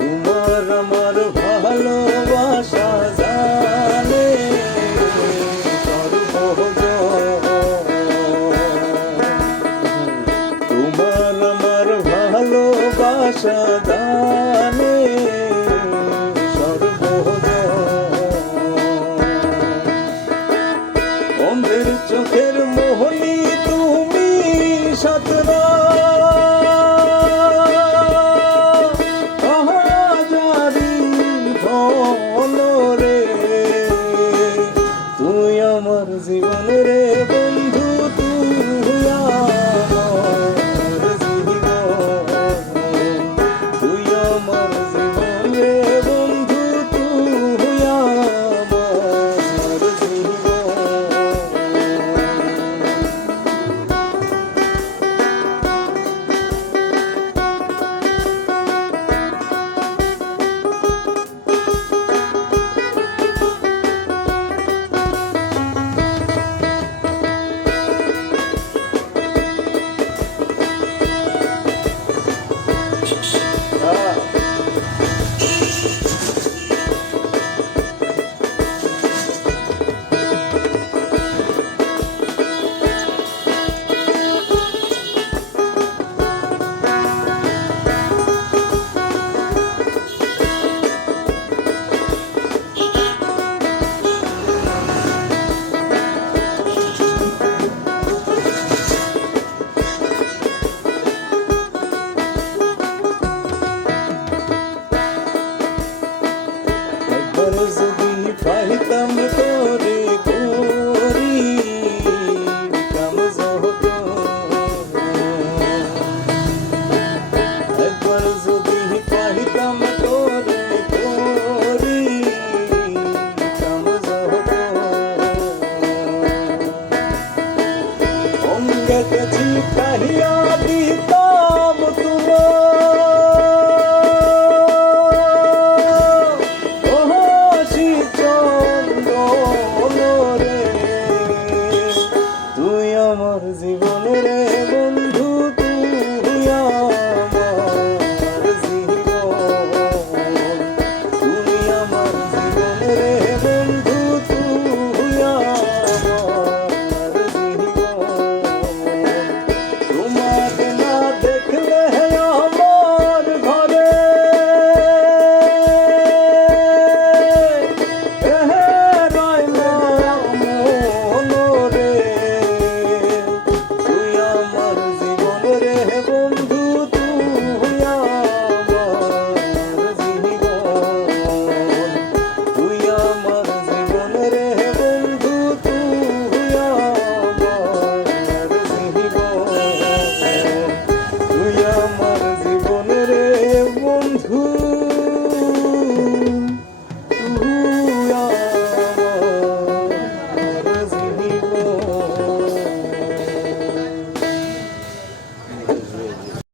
তোমার আমার ভালোবাসা জানে। তোমার আমার ভালোবাসা জানে। no, no. দেখেছি কাহিয়া দিতা Ooh.